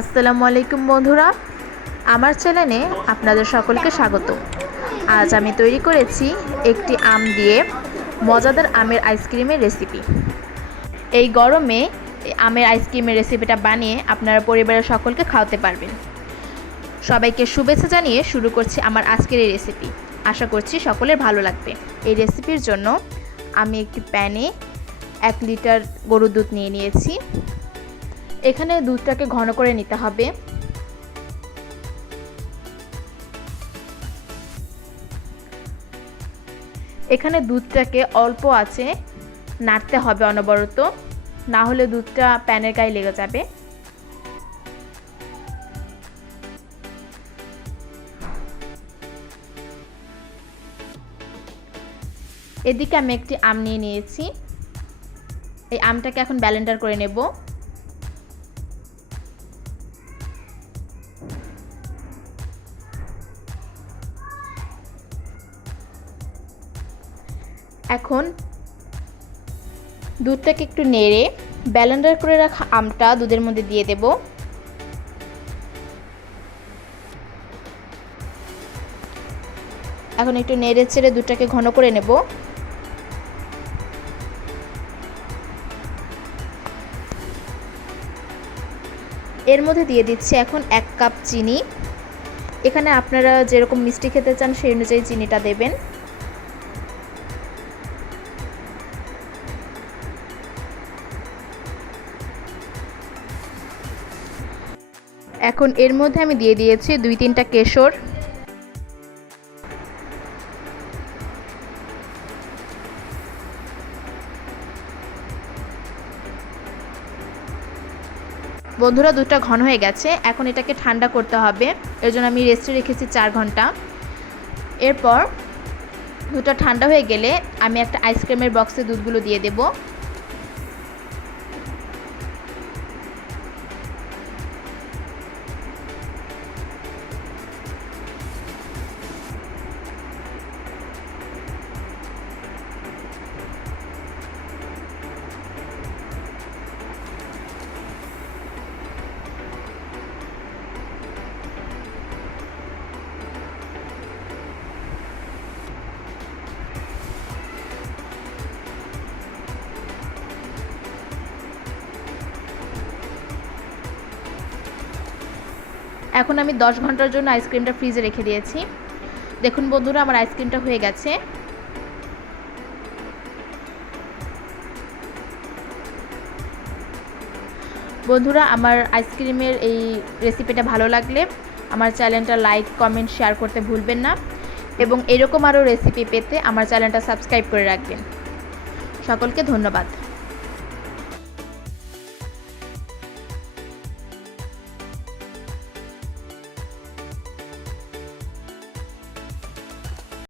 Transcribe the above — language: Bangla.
আসসালামু আলাইকুম বন্ধুরা। আমার চ্যানেলে আপনাদের সকলকে স্বাগত। আজ আমি তৈরি করেছি একটি আম দিয়ে মজাদার আমের আইসক্রিমের রেসিপি। এই গরমে আমের আইসক্রিমের রেসিপিটা বানিয়ে আপনারা পরিবারের সকলকে খাওয়াতে পারবেন। সবাইকে শুভেচ্ছা জানিয়ে শুরু করছি আমার আজকের এই রেসিপি। আশা করছি সকলের ভালো লাগবে। এই রেসিপির জন্য আমি একটি প্যানে এক লিটার গরুর দুধ নিয়ে নিয়েছি। এখানে দুধটাকে ঘন করে নিতে হবে। এখানে দুধটাকে অল্প আছে, নাড়তে হবে অনবরত, না হলে দুধটা প্যানের গায়ে লেগে যাবে। এদিকে আমি একটি আম নিয়ে নিয়েছি। এই আমটাকে এখন ব্যালেন্ডার করে নেব। এখন দুধটাকে একটু নেড়ে ব্যালেন্ডার করে রাখা আমটা দুধের মধ্যে দিয়ে দেব। এখন একটু নেড়ে চেড়ে দুধটাকে ঘন করে নেব। এর মধ্যে দিয়ে দিচ্ছি এখন এক কাপ চিনি। এখানে আপনারা যেরকম মিষ্টি খেতে চান সেই অনুযায়ী চিনিটা দেবেন। এখন এর মধ্যে আমি দিয়ে দিয়েছি দুই তিনটা কেশর। বন্ধুরা, দুধটা ঘন হয়ে গেছে। এখন এটাকে ঠান্ডা করতে হবে। এর জন্য আমি রেস্টে রেখেছি চার ঘণ্টা। এরপর দুধটা ঠান্ডা হয়ে গেলে আমি একটা আইসক্রিমের বক্সে দুধগুলো দিয়ে দেবো। এখন আমি 10 ঘণ্টার জন্য আইসক্রিমটা ফ্রিজে রেখে দিয়েছি। দেখুন বন্ধুরা, আমার আইসক্রিমটা হয়ে গেছে। বন্ধুরা, আমার আইসক্রিমের এই রেসিপিটা ভালো লাগলে আমার চ্যানেলটা লাইক, কমেন্ট, শেয়ার করতে ভুলবেন না। এবং এরকম আরও রেসিপি পেতে আমার চ্যানেলটা সাবস্ক্রাইব করে রাখবেন। সকলকে ধন্যবাদ।